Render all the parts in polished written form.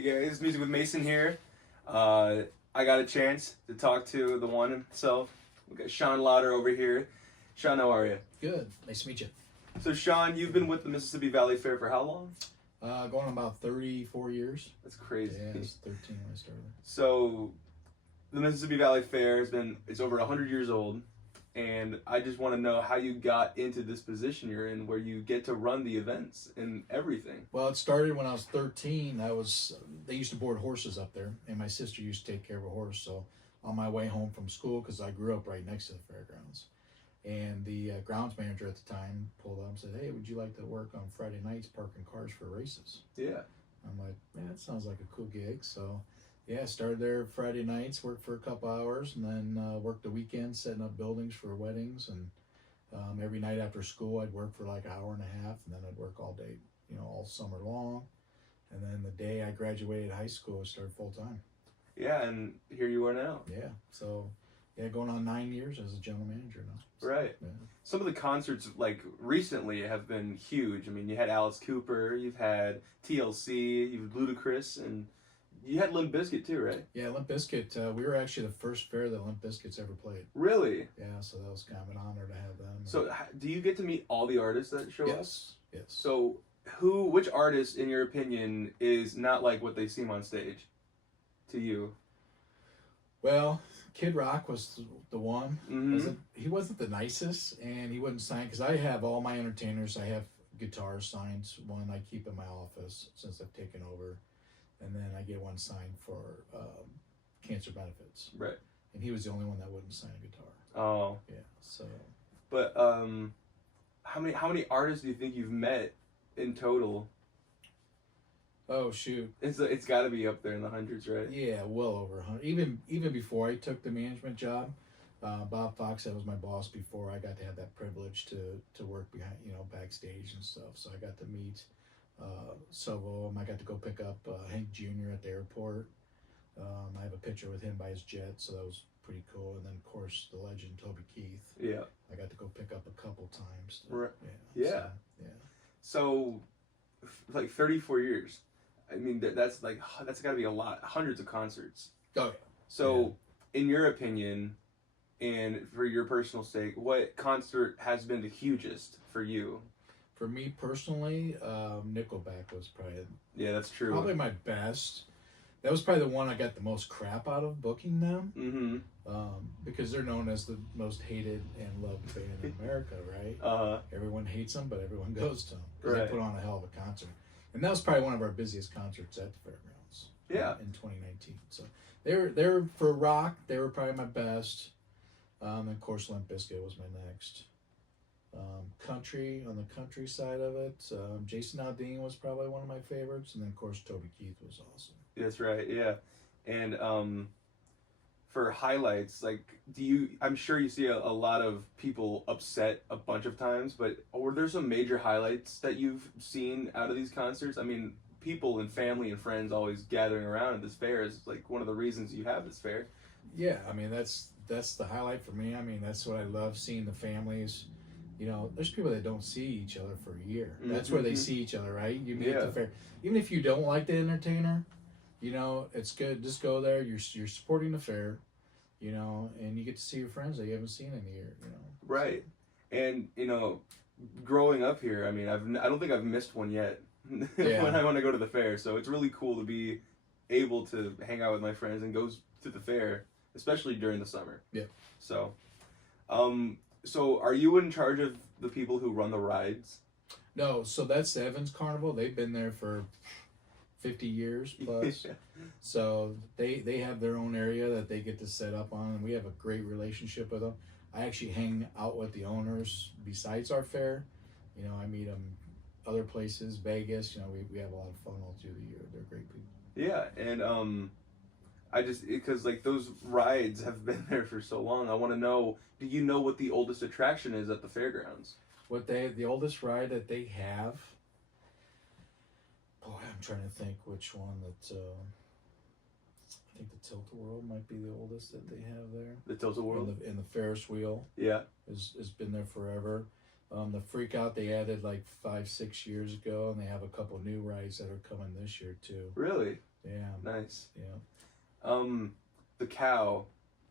Hey guys, Music with Mason here. I got a chance to talk to the one himself. We got Shawn Loter over here. Shawn, how are you? Good. Nice to meet you. So Shawn, you've been with the Mississippi Valley Fair for how long? Going on about 34 years. That's crazy. Yeah, I was 13 when I started. So the Mississippi Valley Fair it's over 100 years old, and I just want to know how you got into this position you're in where you get to run the events and everything. Well, it started when I was 13. They used to board horses up there, and my sister used to take care of a horse. So on my way home from school, because I grew up right next to the fairgrounds, and the grounds manager at the time pulled up and said, "Hey, would you like to work on Friday nights parking cars for races?" Yeah. I'm like, "Man, that sounds like a cool gig." So yeah, I started there Friday nights, worked for a couple hours, and then worked the weekends setting up buildings for weddings. And every night after school, I'd work for like an hour and a half, and then I'd work all day, all summer long. And then the day I graduated high school, I started full time. Yeah, and here you are now. Yeah, so yeah, going on 9 years as a general manager now. So, right. Yeah. Some of the concerts, like, recently have been huge. I mean, you had Alice Cooper, you've had TLC, you've had Ludacris, and you had Limp Bizkit too, right? Yeah, Limp Bizkit. We were actually the first fair that Limp Bizkit's ever played. Really? Yeah, so that was kind of an honor to have them. So, do you get to meet all the artists that show up? Yes, yes. So, which artist, in your opinion, is not like what they seem on stage to you? Well, Kid Rock was the one. Mm-hmm. He wasn't the nicest, and he wouldn't sign, because I have all my entertainers. I have guitars signed. One I keep in my office since I've taken over, and then I get one signed for cancer benefits. Right. And he was the only one that wouldn't sign a guitar. Oh. Yeah. So. But how many artists do you think you've met in total? Oh shoot! It's got to be up there in the hundreds, right? Yeah, well over 100. Even before I took the management job, Bob Fox, that was my boss before. I got to have that privilege to work behind, backstage and stuff. So I got to meet several of them. I got to go pick up Hank Jr. at the airport. I have a picture with him by his jet, so that was pretty cool. And then of course the legend Toby Keith. Yeah. I got to go pick up a couple times. Right. Yeah. Yeah. So, like 34 years. I mean, that's got to be a lot, hundreds of concerts. Oh yeah. So, in your opinion, and for your personal sake, what concert has been the hugest for you? For me personally, Nickelback was probably. Yeah, that's true. Probably my best. That was probably the one I got the most crap out of booking them. Mm-hmm. Because they're known as the most hated and loved band in America, right? Everyone hates them, but everyone goes to them. Right. They put on a hell of a concert. And that was probably one of our busiest concerts at the fairgrounds. Yeah. In 2019. So they're for rock, they were probably my best. And of course Limp Bizkit was my next. Country, on the country side of it, Jason Aldean was probably one of my favorites, and then of course Toby Keith was awesome. That's right, yeah. And for highlights, like, I'm sure you see a lot of people upset a bunch of times, but were there some major highlights that you've seen out of these concerts? I mean, people and family and friends always gathering around at this fair is like one of the reasons you have this fair. Yeah, I mean, that's the highlight for me. I mean, that's what I love, seeing the families. There's people that don't see each other for a year. That's where they see each other, right? You meet at the fair. Even if you don't like the entertainer, it's good. Just go there. You're supporting the fair, and you get to see your friends that you haven't seen in a year, Right. And, growing up here, I mean, I don't think I've missed one yet when I want to go to the fair. So it's really cool to be able to hang out with my friends and go to the fair, especially during the summer. Yeah. So, so are you in charge of the people who run the rides? No, so that's the Evans Carnival. They've been there for 50 years plus. Yeah. So they have their own area that they get to set up on, and we have a great relationship with them. I actually hang out with the owners besides our fair. I meet them other places, Vegas. We have a lot of fun all through the year. They're great people. Yeah, and because like those rides have been there for so long, I want to know, do you know what the oldest attraction is at the fairgrounds? The oldest ride that they have, boy, I'm trying to think which one that, I think the Tilt-A-Whirl might be the oldest that they have there. The Tilt-A-Whirl? And the Ferris wheel. Yeah. Has been there forever. The Freak Out they added like 5-6 years ago, and they have a couple new rides that are coming this year too. Really? Yeah. Nice. Yeah. The cow,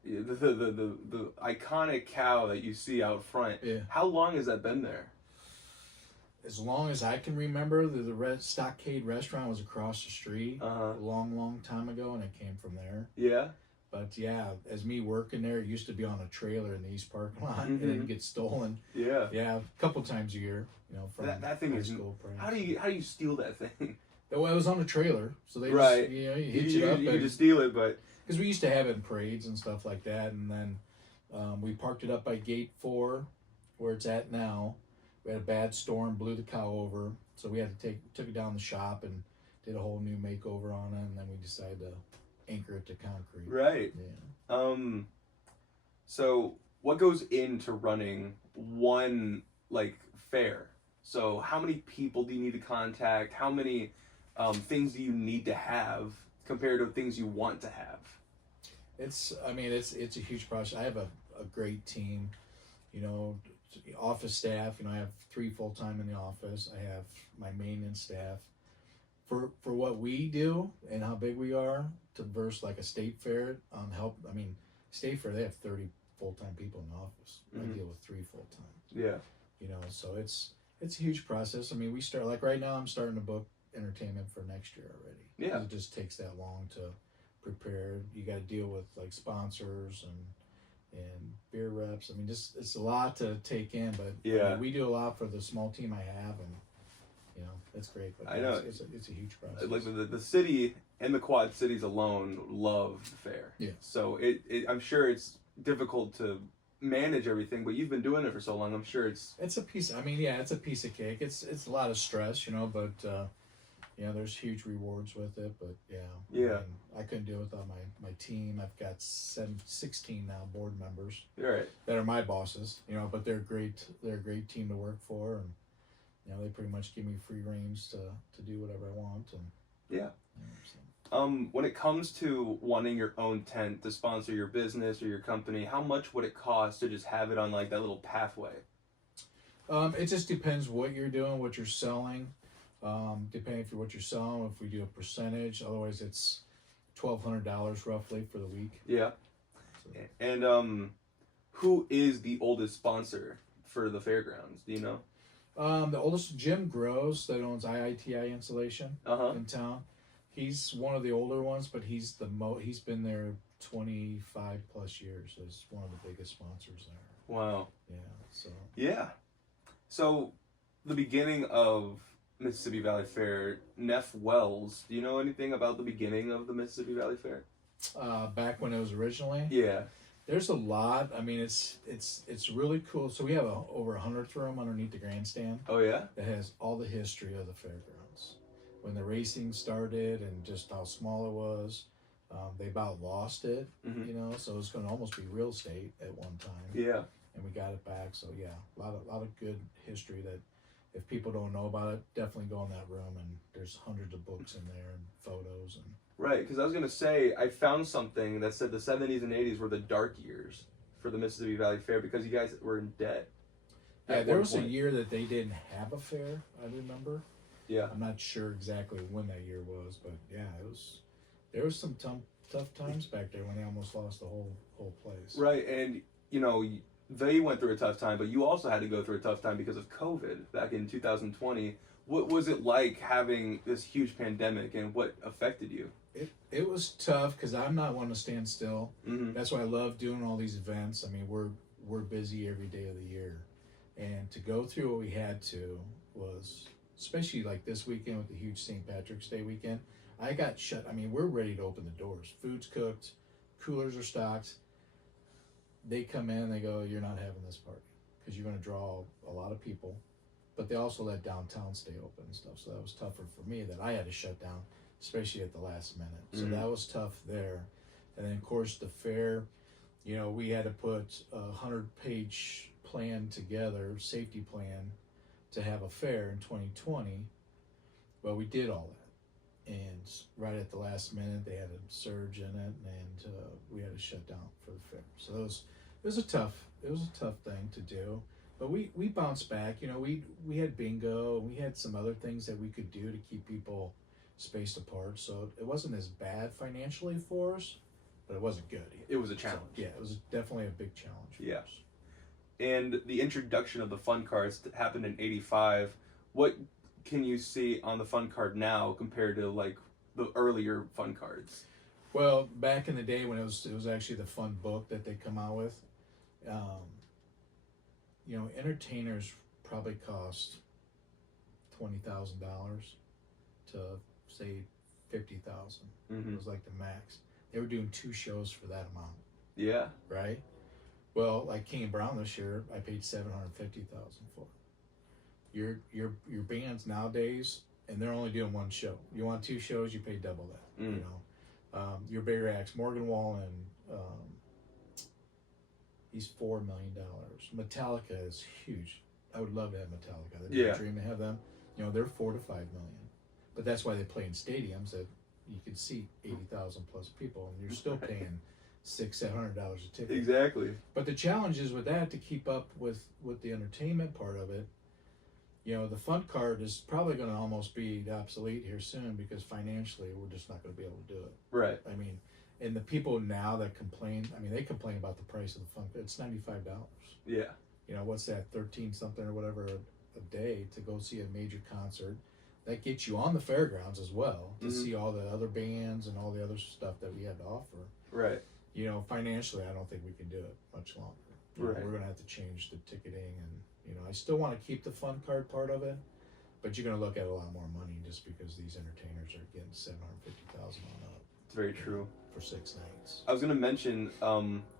the iconic cow that you see out front. Yeah. How long has that been there? As long as I can remember, the Red Stockade restaurant was across the street Uh-huh. a long, long time ago, and it came from there. Yeah. But yeah, as me working there, it used to be on a trailer in the East parking lot, Mm-hmm. and then get stolen. Yeah. Yeah, a couple times a year, from That thing high is. school. Perhaps. How do you steal that thing? Well, it was on a trailer, so they Right. just, you hitch it up. You could just steal it, but because we used to have it in parades and stuff like that, and then we parked it up by Gate 4, where it's at now. We had a bad storm, blew the cow over, so we had to took it down the shop and did a whole new makeover on it, and then we decided to anchor it to concrete. right. Yeah. So what goes into running one fair? So how many people do you need to contact? How many things do you need to have compared to things you want to have? It's a huge process. I have a great team, office staff. I have 3 full-time in the office. I have my maintenance staff. For what we do and how big we are to versus like a state fair state fair, they have 30 full-time people in the office. Mm-hmm. I deal with 3 full-time. Yeah. So it's a huge process. We start, like right now I'm starting to book entertainment for next year already. Yeah. It just takes that long to prepare. You got to deal with like sponsors and beer reps. It's a lot to take in, but yeah, we do a lot for the small team I have, and it's great. But I know it's a huge process. Like the city and the Quad Cities alone love the fair. Yeah. So I'm sure it's difficult to manage everything, but you've been doing it for so long. I'm sure it's a piece. It's a piece of cake. It's a lot of stress, but there's huge rewards with it. But yeah. I couldn't do it without my team. I've got 16 now board members. You're right. That are my bosses. But they're great. They're a great team to work for, and they pretty much give me free range to do whatever I want. And yeah. So. When it comes to wanting your own tent to sponsor your business or your company, how much would it cost to just have it on like that little pathway? It just depends what you're doing, what you're selling. Depending if what you're selling, if we do a percentage, otherwise it's $1,200 roughly for the week. Yeah. So. And who is the oldest sponsor for the fairgrounds? Do you know? The oldest, Jim Gross, that owns IITI Insulation in town. He's one of the older ones, but he's been there 25 plus years as one of the biggest sponsors there. Wow. Yeah. So the beginning of Mississippi Valley Fair, Neff Wells. Do you know anything about the beginning of the Mississippi Valley Fair? Back when it was originally? Yeah. There's a lot. It's really cool. So we have over 100th room underneath the grandstand. Oh yeah. That has all the history of the fairgrounds, when the racing started and just how small it was. They about lost it, so it was going to almost be real estate at one time. Yeah. And we got it back. So yeah, a lot of good history that if people don't know about it, definitely go in that room, and there's hundreds of books in there and photos and. Right, because I was gonna say I found something that said the 70s and 80s were the dark years for the Mississippi Valley Fair because you guys were in debt. Yeah, there was a year that they didn't have a fair. I remember. Yeah. I'm not sure exactly when that year was, but yeah, there was some tough times back there when they almost lost the whole place. Right, and they went through a tough time, but you also had to go through a tough time because of COVID back in 2020. What was it like having this huge pandemic, and what affected you? It was tough because I'm not one to stand still. Mm-hmm. That's why I love doing all these events. We're busy every day of the year, and to go through what we had to was, especially like this weekend with the huge St. Patrick's Day weekend, I got shut. We're ready to open the doors. Food's cooked, coolers are stocked. They come in, they go, "You're not having this party because you're going to draw a lot of people." But they also let downtown stay open and stuff, so that was tougher for me that I had to shut down, especially at the last minute. So that was tough there. And then, of course, the fair, we had to put a 100-page plan together, safety plan, to have a fair in 2020. Well, we did all that. And right at the last minute, they had a surge in it, and we had to shut down for the fair. So it was a tough thing to do. But we bounced back. We had bingo. We had some other things that we could do to keep people spaced apart, so it wasn't as bad financially for us, but it wasn't good either. It was a challenge. So, yeah, it was definitely a big challenge for Yeah. us. And the introduction of the fun cards happened in '85. What can you see on the fun card now compared to like the earlier fun cards? Well, back in the day when it was actually the fun book that they come out with, you know, entertainers probably cost $20,000 to say 50,000. Mm-hmm. It was like the max. They were doing 2 shows for that amount, Yeah. right? Well, like King and Brown this year, I paid $750,000 for. Your bands nowadays, and they're only doing 1 show. You want 2 shows, you pay double that. Mm. You know, your bigger acts, Morgan Wallen, he's $4 million. Metallica is huge. I would love to have Metallica. I'd Yeah. dream to have them. You know, they're $4 to $5 million, but that's why they play in stadiums that you can seat 80,000 plus people, and you're still paying $600-700 a ticket. Exactly. But the challenge is with that, to keep up with the entertainment part of it. You know, the fun card is probably going to almost be obsolete here soon because financially we're just not going to be able to do it. Right. I mean, and the people now that complain, I mean, they complain about the price of the fun card. It's $95. Yeah. You know, what's that, 13 something or whatever a day to go see a major concert. That gets you on the fairgrounds as well to see all the other bands and all the other stuff that we have to offer. Right. You know, financially, I don't think we can do it much longer. You know, Right. we're going to have to change the ticketing, and you know, I still want to keep the fun card part of it, but you're going to look at a lot more money just because these entertainers are getting $750,000 on up. It's very true. For 6 nights. I was gonna mention,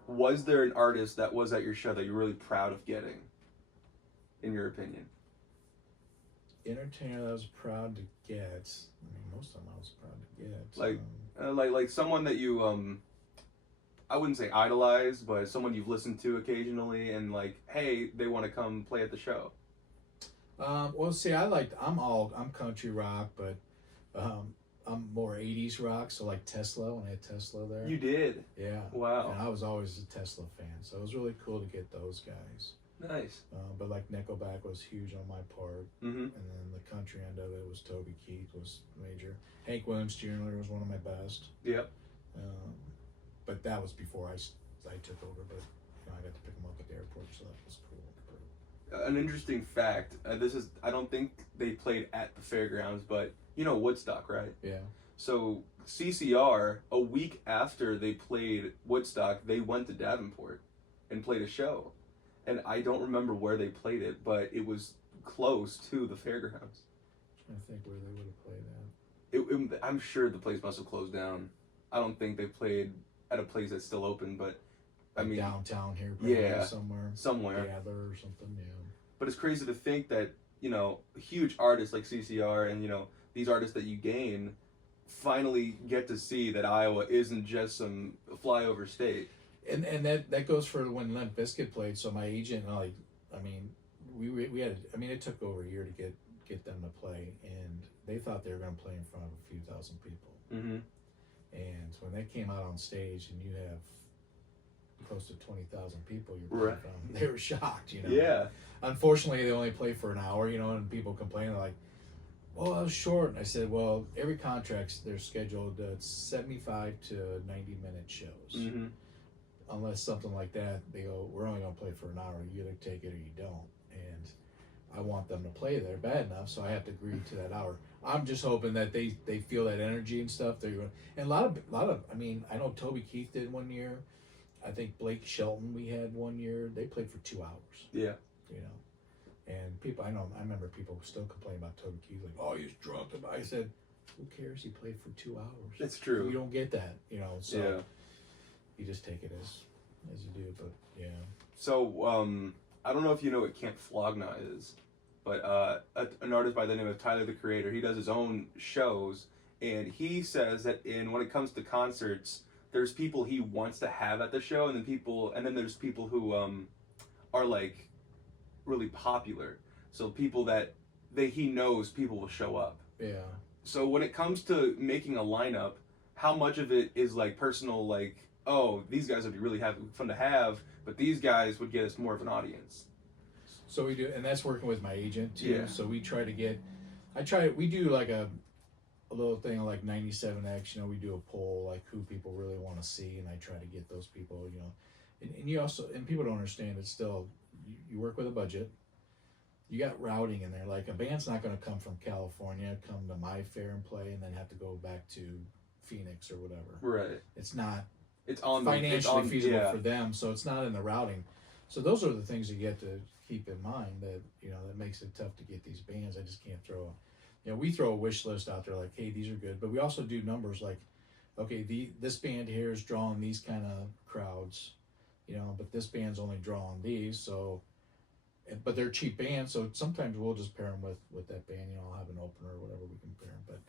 was there an artist that was at your show that you're really proud of getting, in your opinion? Entertainer that I was proud to get. I mean, most of them I was proud to get. Like someone that you I wouldn't say idolize, but someone you've listened to occasionally, and like, hey, they want to come play at the show. Well, see, I'm country rock, but I'm more 80s rock, so like Tesla, when I had Tesla there. You did? Yeah. Wow. And I was always a Tesla fan, so it was really cool to get those guys. Nice. But like Nickelback was huge on my part, Mm-hmm. and then the country end of it was Toby Keith was major. Hank Williams Jr. was one of my best. Yep. But that was before I took over, but you know, I got to pick him up at the airport, so that was cool. An interesting fact, I don't think they played at the fairgrounds, but you know Woodstock, right? Yeah. So CCR, a week after they played Woodstock, they went to Davenport and played a show. And I don't remember where they played it, but it was close to the fairgrounds. I think where they would have played at. I'm sure the place must have closed down. I don't think they played at a place that's still open, but I mean downtown here, probably yeah, somewhere. Gather or something, yeah. But it's crazy to think that, you know, huge artists like CCR and, you know, these artists that you gain finally get to see that Iowa isn't just some flyover state. And that goes for when Limp Bizkit played. So my agent, we had, it took over a year to get them to play, and they thought they were going to play in front of a few thousand people. Mm-hmm. And when they came out on stage and you have close to 20,000 people you're playing from, they were shocked, you know. Yeah. Unfortunately, they only play for an hour, you know, and people complain like, "Oh, that was short." And I said, "Well, every contract they're scheduled 75 to 90-minute shows." Mm-hmm. Unless something like that, they go, "We're only going to play for an hour. You either take it or you don't." And I want them to play there bad enough, so I have to agree to that hour. I'm just hoping that they feel that energy and stuff. And a lot of, I know Toby Keith did one year. I think Blake Shelton we had one year. They played for 2 hours. Yeah. You know, and people, I remember people still complain about Toby Keith, like, "Oh, he's drunk." I said, "Who cares? He played for 2 hours." It's true. You don't get that, you know. So yeah. You just take it as you do, but yeah. So I don't know if you know what Camp Flogna is, but an artist by the name of Tyler the Creator, he does his own shows, and he says that when it comes to concerts, there's people he wants to have at the show, and then there's people who are like really popular. So people that he knows people will show up. Yeah. So when it comes to making a lineup, how much of it is like personal, like, oh, these guys would be really fun to have, but these guys would get us more of an audience. So we do, and that's working with my agent too. Yeah. So we try to get, we do like a little thing like 97X. You know, we do a poll like who people really want to see, and I try to get those people. You know, and you also, and people don't understand it's still you work with a budget. You got routing in there. Like a band's not going to come from California, come to my fair and play, and then have to go back to Phoenix or whatever. Right. It's not It's on financially feasible yeah. for them, so it's not in the routing. So those are the things that you have to keep in mind that, you know, that makes it tough to get these bands. I just can't throw, you know, we throw a wish list out there like, hey, these are good, but we also do numbers like, okay, this band here is drawing these kind of crowds, you know, but this band's only drawing these, so, but they're cheap bands, so sometimes we'll just pair them with that band. You know, I'll have an opener or whatever, we can pair them, but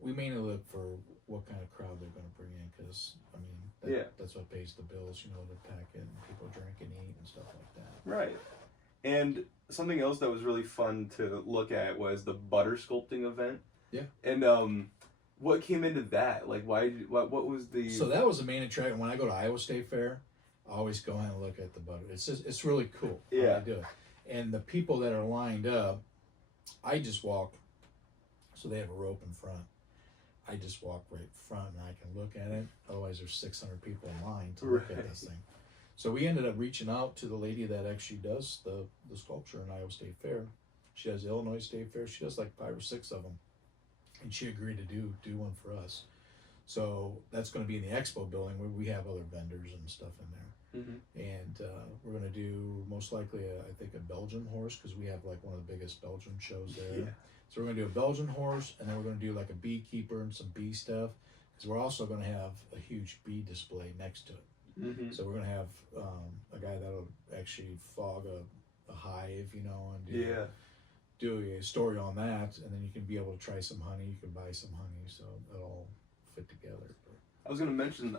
we mainly look for what kind of crowd they're going to bring in, because I mean that's what pays the bills, you know, to pack in, people drink and eat and stuff like that. Right. And something else that was really fun to look at was the butter sculpting event. Yeah. And what came into that? Like, what was the? So that was the main attraction. When I go to Iowa State Fair, I always go in and look at the butter. It's just, it's really cool. Yeah. How they do it. And the people that are lined up, I just walk. So they have a rope in front. I just walk right front and I can look at it. Otherwise, there's 600 people in line to look at this thing. So we ended up reaching out to the lady that actually does the sculpture in Iowa State Fair. She does Illinois State Fair. She does like 5 or 6 of them, and she agreed to do one for us. So that's going to be in the expo building where we have other vendors and stuff in there. Mm-hmm. And we're going to do most likely, I think, a Belgian horse, because we have like one of the biggest Belgian shows there. Yeah. So we're going to do a Belgian horse, and then we're going to do like a beekeeper and some bee stuff, because we're also going to have a huge bee display next to it. Mm-hmm. So we're going to have a guy that'll actually fog a hive, you know, and do a story on that, and then you can be able to try some honey. You can buy some honey, so it'll all fit together. But I was going to mention,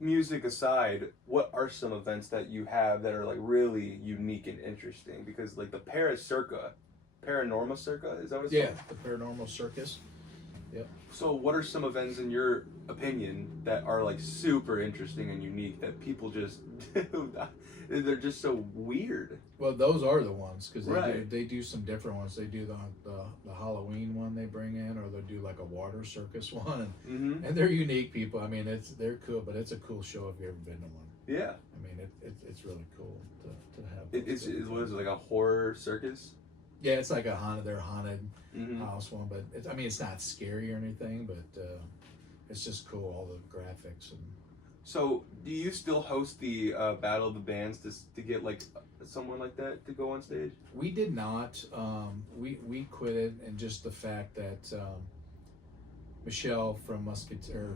music aside, what are some events that you have that are like really unique and interesting? Because like the Paranormal Circa, is that what it's called? The Paranormal Circus. Yep. So what are some events in your opinion that are like super interesting and unique that people just do? They're just so weird. Well, those are the ones, because Right. they do some different ones. They do the Halloween one they bring in, or they'll do like a water circus one, Mm-hmm. and they're unique people. I mean, they're cool, but it's a cool show if you've ever been to one. Yeah. I mean, it's really cool to have. It's what is it, like a horror circus? Yeah, it's like a haunted Mm-hmm. house one, but I mean, it's not scary or anything, but it's just cool, all the graphics. And So do you still host the Battle of the Bands to get like someone like that to go on stage? we did not. We quit it, and just the fact that Michelle from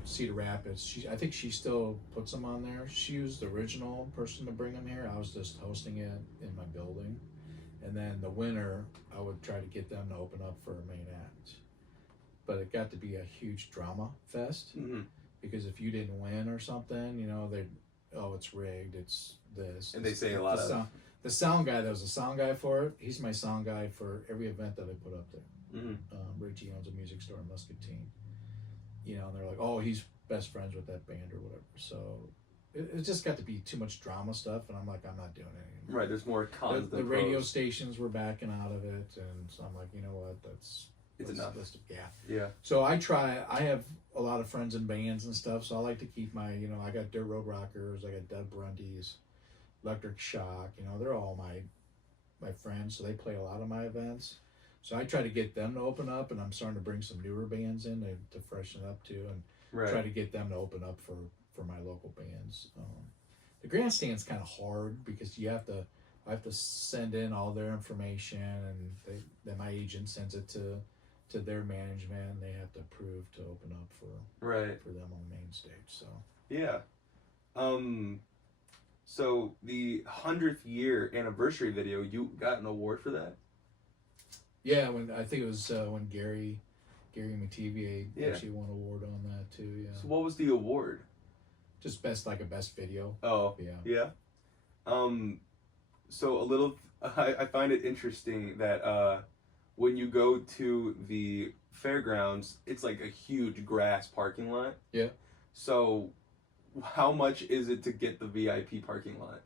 Cedar Rapids, I think she still puts them on there. She was the original person to bring them here. I was just hosting it in my building. And then the winner, I would try to get them to open up for a main act. But it got to be a huge drama fest, Mm-hmm. because if you didn't win or something, you know, it's rigged, it's this. And they say a lot of... The sound guy that was the sound guy for it, he's my sound guy for every event that I put up there. Mm-hmm. Reggie owns a music store in Muscatine. You know, and they're like, oh, he's best friends with that band or whatever. So it just got to be too much drama stuff, and I'm like, I'm not doing it anymore. Right, there's more cons The than radio pros. stations were backing out of it, and so I'm like, you know what, It's enough. Yeah. Yeah. So I have a lot of friends in bands and stuff, so I like to keep my, you know, I got Dirt Road Rockers, I got Dead Brundies, Electric Shock, you know, they're all my friends, so they play a lot of my events. So I try to get them to open up, and I'm starting to bring some newer bands in to freshen up too, and Right. try to get them to open up for my local bands. The grandstand's kind of hard, because I have to send in all their information, and then my agent sends it to their management, and they have to approve to open up for them on the main stage. So Yeah. So the 100th year anniversary video, you got an award for that? yeah, when I think it was when Gary Mativier actually won an award on that too. Yeah, So what was the award? just best video. Oh, Yeah. So a little, I find it interesting that when you go to the fairgrounds, it's like a huge grass parking lot. Yeah. So how much is it to get the VIP parking lot?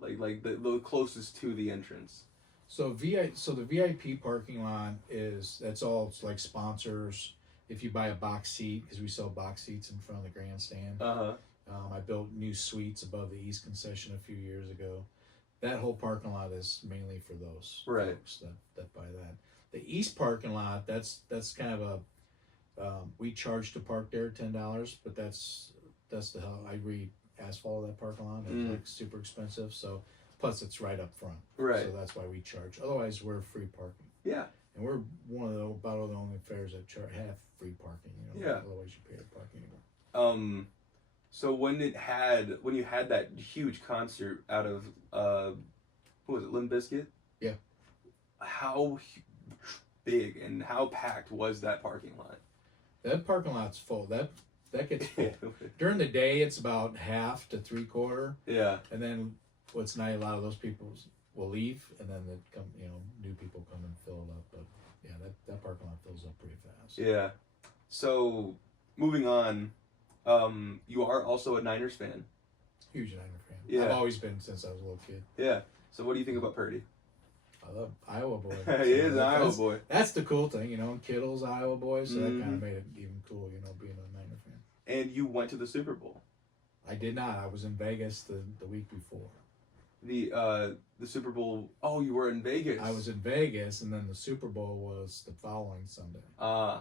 Like the closest to the entrance? So the VIP parking lot that's all, it's like sponsors, if you buy a box seat, because we sell box seats in front of the grandstand. Uh-huh. I built new suites above the East concession a few years ago. That whole parking lot is mainly for those Right. folks that buy that. The East parking lot, that's kind of a we charge to park there $10, but that's the hell I asphalt that parking lot. It's like super expensive. So plus it's right up front. Right. So that's why we charge. Otherwise we're free parking. Yeah. And we're about the only fairs that have free parking. You know. Yeah. Otherwise you pay to park anywhere. So when you had that huge concert out of what was it, Limp Bizkit? Yeah. How big and how packed was that parking lot? That parking lot's full. That gets full. During the day, it's about half to three-quarter. Yeah. And then what's nice, a lot of those people will leave, and then new people come and fill it up. But yeah, that parking lot fills up pretty fast. Yeah. So moving on, you are also a Niners fan. Huge Niner fan. Yeah. I've always been since I was a little kid. Yeah. So what do you think about Purdy? I love Iowa boy. He is an Iowa boy. That's the cool thing, Kittle's Iowa boy, so that kind of made it even cool, being a Niner fan. And you went to the Super Bowl. I did not. I was in Vegas the week before. The Super Bowl. Oh, you were in Vegas. I was in Vegas, and then the Super Bowl was the following Sunday. Yeah,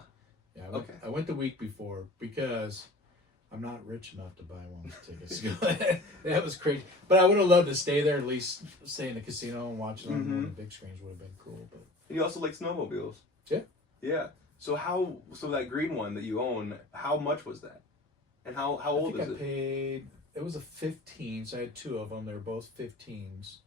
I went the week before because I'm not rich enough to buy one tickets. That was crazy. But I would have loved to stay there, at least stay in the casino and watch it on one of the big screens would have been cool. But you also like snowmobiles. Yeah. Yeah. So that green one that you own, how much was that? And how old is it? I paid. It was a 15, so I had two of them. They were both 15s.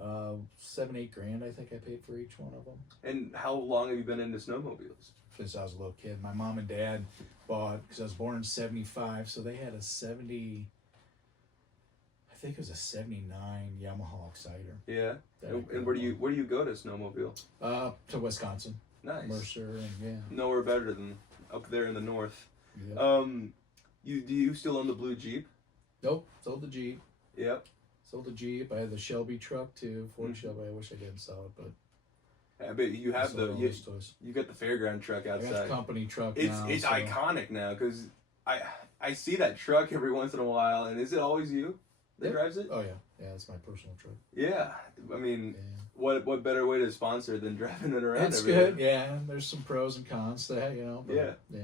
$7-8 grand, I think I paid for each one of them. And how long have you been into snowmobiles? Since I was a little kid. My mom and dad bought, because I was born in 75, so they had a 70, I think it was a 79 Yamaha Exciter. Yeah. And where do you go to snowmobile? To Wisconsin. Nice. Mercer, and yeah. Nowhere better than up there in the north. Yeah. Do you still own the blue Jeep? Nope. Sold the Jeep. Yep. Sold the Jeep. I had the Shelby truck too. Ford Shelby. I wish I didn't sell it, but. Yeah, but you have you got the fairground truck outside. I got the company truck. It's iconic now because I see that truck every once in a while, and is it always you that drives it? Oh yeah, it's my personal truck. Yeah, I mean, what better way to sponsor than driving it around? It's everywhere? good. Yeah, there's some pros and cons to that, But, yeah. Yeah.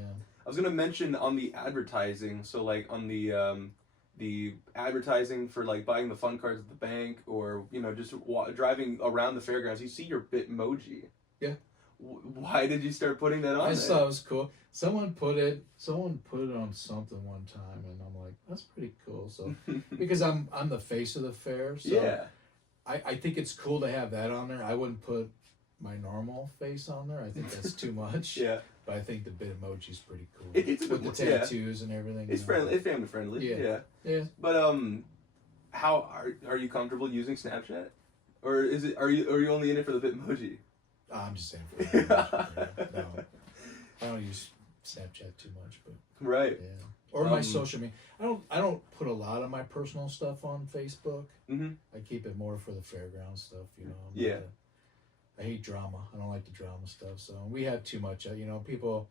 I was gonna mention on the advertising, so like on the advertising for like buying the fun cards at the bank, or just driving around the fairgrounds, you see your Bitmoji. Yeah. Why did you start putting that on? I saw it was cool. Someone put it on something one time, and I'm like, that's pretty cool. So because I'm the face of the fair, so yeah. I think it's cool to have that on there. I wouldn't put my normal face on there. I think that's too much. Yeah. But I think the Bitmoji is pretty cool. It's with the tattoos and everything. It's friendly. It's family friendly. Yeah. Yeah. But how are you comfortable using Snapchat, or are you only in it for the Bitmoji? I'm just saying for the no, I don't use Snapchat too much, but right. Yeah. Or my social media. I don't put a lot of my personal stuff on Facebook. Mm-hmm. I keep it more for the fairground stuff. Yeah. I hate drama. I don't like the drama stuff. So we have too much. People,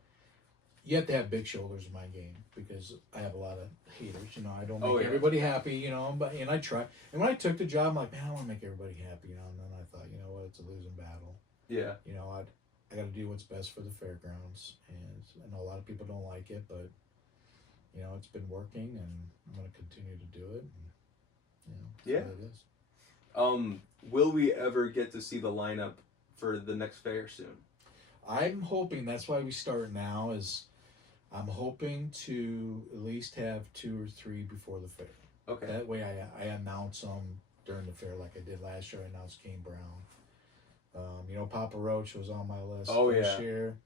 you have to have big shoulders in my game because I have a lot of haters. I don't make everybody happy. And I try. And when I took the job, I'm like, man, I want to make everybody happy. And then I thought, it's a losing battle. Yeah. I got to do what's best for the fairgrounds, and I know a lot of people don't like it, but it's been working, and I'm going to continue to do it. And, that's what it is. Will we ever get to see the lineup for the next fair soon? I'm hoping that's why we start now. I'm hoping to at least have 2 or 3 before the fair. Okay. That way I announce them during the fair, like I did last year. I announced Kane Brown. Papa Roach was on my list this year.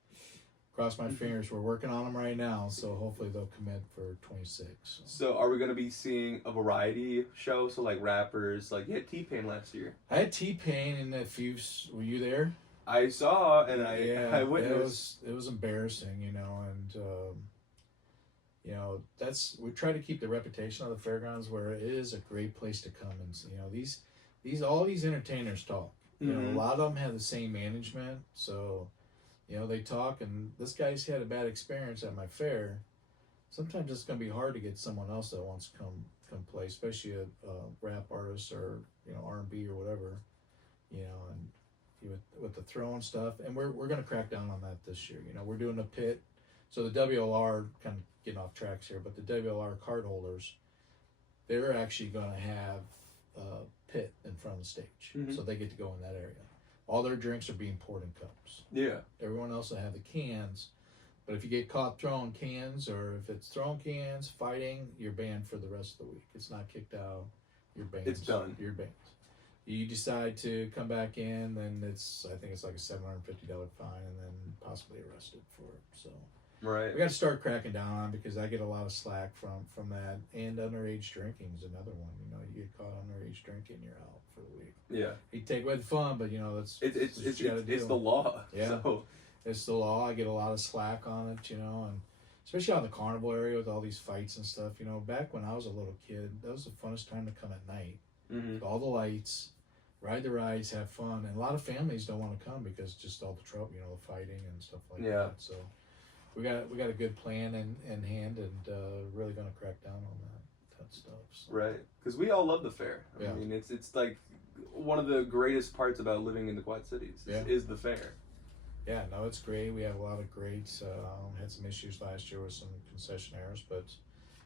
Cross my fingers. We're working on them right now, so hopefully they'll commit for 26. So are we going to be seeing a variety show? So like rappers, like you had T-Pain last year. I had T-Pain, and were you there? I saw, and I witnessed. It was embarrassing, we try to keep the reputation of the fairgrounds where it is a great place to come and all these entertainers talk. A lot of them have the same management, so You know, they talk, and this guy's had a bad experience at my fair. Sometimes it's going to be hard to get someone else that wants to come play, especially a rap artist or, you know, R&B or whatever. You know, and with the throwing stuff, and we're going to crack down on that this year. You know, we're doing a pit. So the WLR, kind of getting off tracks here, but the WLR card holders, they're actually going to have a pit in front of the stage. Mm-hmm. So they get to go in that area. All their drinks are being poured in cups. Yeah. Everyone else will have the cans. But if you get caught throwing cans, or if it's throwing cans, fighting, you're banned for the rest of the week. It's not kicked out. You're banned. It's done. You're banned. You decide to come back in, then I think it's like a $750 fine, and then possibly arrested for it. So right, we got to start cracking down on, because I get a lot of slack from that, and underage drinking is another one. You know, you get caught underage drinking, you're out for the week. Yeah, you take away the fun, but you know it's the law. Yeah, so. It's the law. I get a lot of slack on it, you know, and especially on the carnival area with all these fights and stuff. You know, back when I was a little kid, that was the funnest time to come at night. Mm-hmm. All the lights, ride the rides, have fun, and a lot of families don't want to come because just all the trouble, you know, the fighting and stuff like that. So we got a good plan in hand, and really going to crack down on that stuff. So. Right, because we all love the fair. Yeah. I mean, it's like one of the greatest parts about living in the Quad Cities is the fair. Yeah, no, it's great. We have a lot of great. Had some issues last year with some concessionaires, but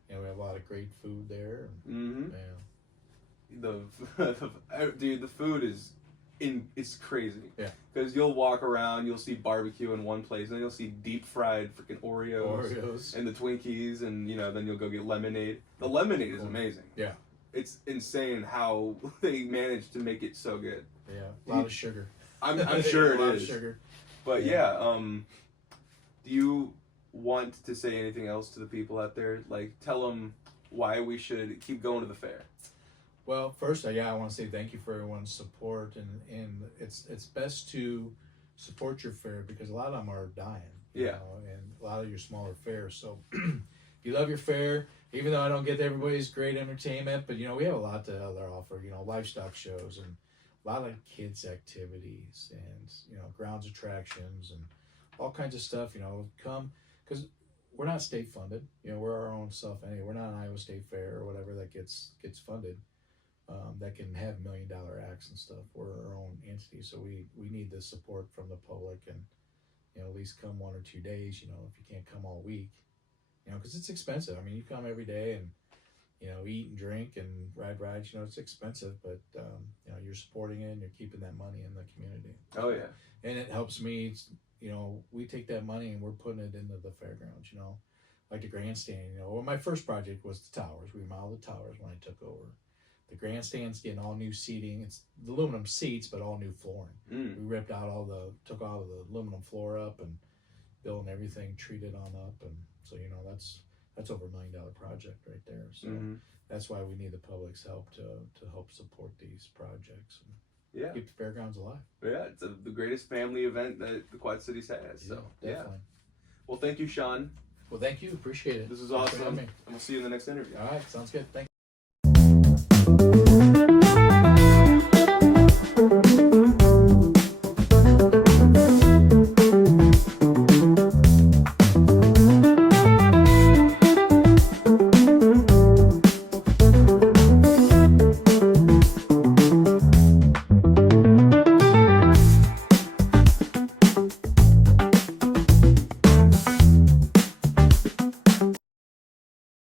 you know, we have a lot of great food there. Mm-hmm. Yeah. The food is it's crazy. Yeah. Because you'll walk around, you'll see barbecue in one place, and then you'll see deep fried freaking Oreos and the Twinkies, and you know, then you'll go get lemonade. The lemonade is amazing. Yeah. It's insane how they managed to make it so good. Yeah, a lot of sugar. I'm sure a lot it is. Of sugar. But yeah, do you want to say anything else to the people out there? Like, tell them why we should keep going to the fair. Well, first, I want to say thank you for everyone's support, and it's best to support your fair, because a lot of them are dying. You know, and a lot of your smaller fairs. So, if you love your fair, even though I don't get everybody's great entertainment, but you know, we have a lot to offer. You know, livestock shows and a lot of kids activities, and you know, grounds attractions and all kinds of stuff. You know, come, because we're not state funded. You know, we're our own stuff anyway. We're not an Iowa State Fair or whatever that gets funded. That can have $1 million acts and stuff. We're our own entity, so we need the support from the public, and you know, at least come 1 or 2 days. You know, if you can't come all week, you know, because it's expensive. I mean, you come every day and you know, eat and drink and ride rides. You know, it's expensive, but you know, you're supporting it and you're keeping that money in the community. Oh yeah, and it helps me. You know, we take that money and we're putting it into the fairgrounds. You know, like the grandstand. You know, well, my first project was the towers. We remodeled the towers when I took over. The grandstand's getting all new seating. It's the aluminum seats, but all new flooring. We ripped out took all of the aluminum floor up and building everything, treated on up, and so you know, that's over $1 million project right there. So that's why we need the public's help to help support these projects and keep the fairgrounds alive. Yeah, it's the greatest family event that the Quad Cities has. So definitely. Well, thank you, Shawn. Well, thank you. Appreciate it. This is awesome. And we'll see you in the next interview. All right, sounds good. Thank you.